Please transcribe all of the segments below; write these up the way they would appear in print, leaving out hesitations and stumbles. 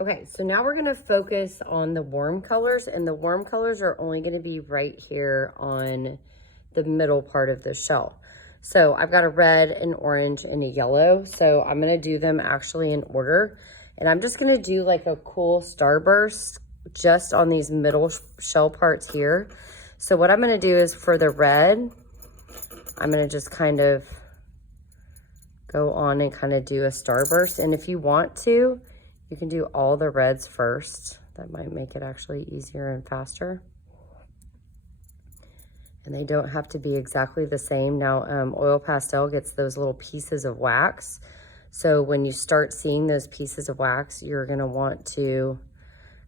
Okay, so now we're gonna focus on the warm colors, and the warm colors are only gonna be right here on the middle part of the shell. So I've got a red, an orange, and a yellow. So I'm gonna do them actually in order. And I'm just gonna do like a cool starburst just on these middle shell parts here. So what I'm gonna do is for the red, I'm gonna just kind of go on and kind of do a starburst. And if you want to, you can do all the reds first. That might make it actually easier and faster. And they don't have to be exactly the same. Now, oil pastel gets those little pieces of wax. So when you start seeing those pieces of wax, you're gonna want to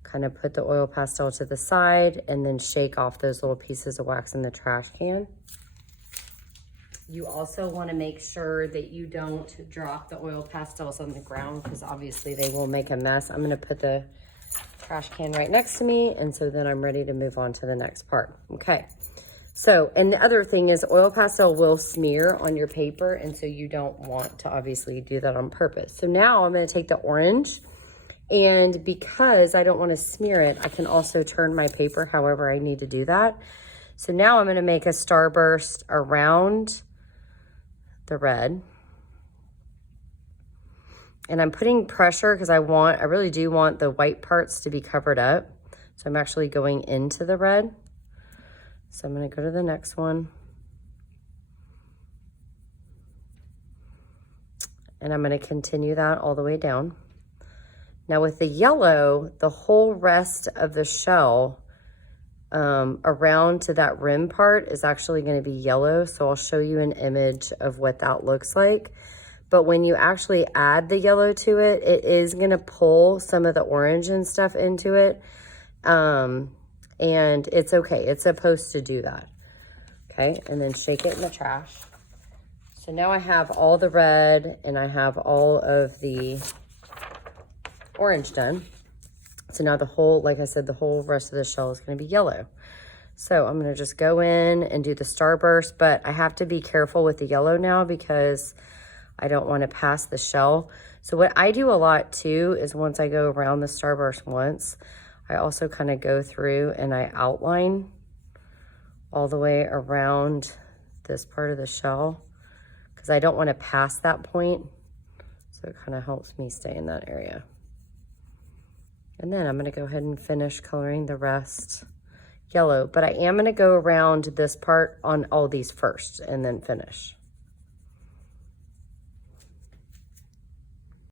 kind of put the oil pastel to the side and then shake off those little pieces of wax in the trash can. You also want to make sure that you don't drop the oil pastels on the ground because obviously they will make a mess. I'm going to put the trash can right next to me, and so then I'm ready to move on to the next part. Okay. So, and the other thing is oil pastel will smear on your paper, and so you don't want to obviously do that on purpose. So now I'm going to take the orange, and because I don't want to smear it, I can also turn my paper however I need to do that. So now I'm going to make a starburst around the red, and I'm putting pressure because I really do want the white parts to be covered up. So I'm actually going into the red. So I'm going to go to the next one, and I'm going to continue that all the way down. Now with the yellow, the whole rest of the shell around to that rim part is actually going to be yellow. So I'll show you an image of what that looks like. But when you actually add the yellow to it, it is going to pull some of the orange and stuff into it. And it's okay. It's supposed to do that. Okay. And then shake it in the trash. So now I have all the red and I have all of the orange done. So now the whole, like I said, the whole rest of the shell is going to be yellow. So I'm going to just go in and do the starburst, but I have to be careful with the yellow now because I don't want to pass the shell. So what I do a lot too is once I go around the starburst once, I also kind of go through and I outline all the way around this part of the shell because I don't want to pass that point. So it kind of helps me stay in that area. And then I'm going to go ahead and finish coloring the rest yellow, but I am going to go around this part on all these first and then finish.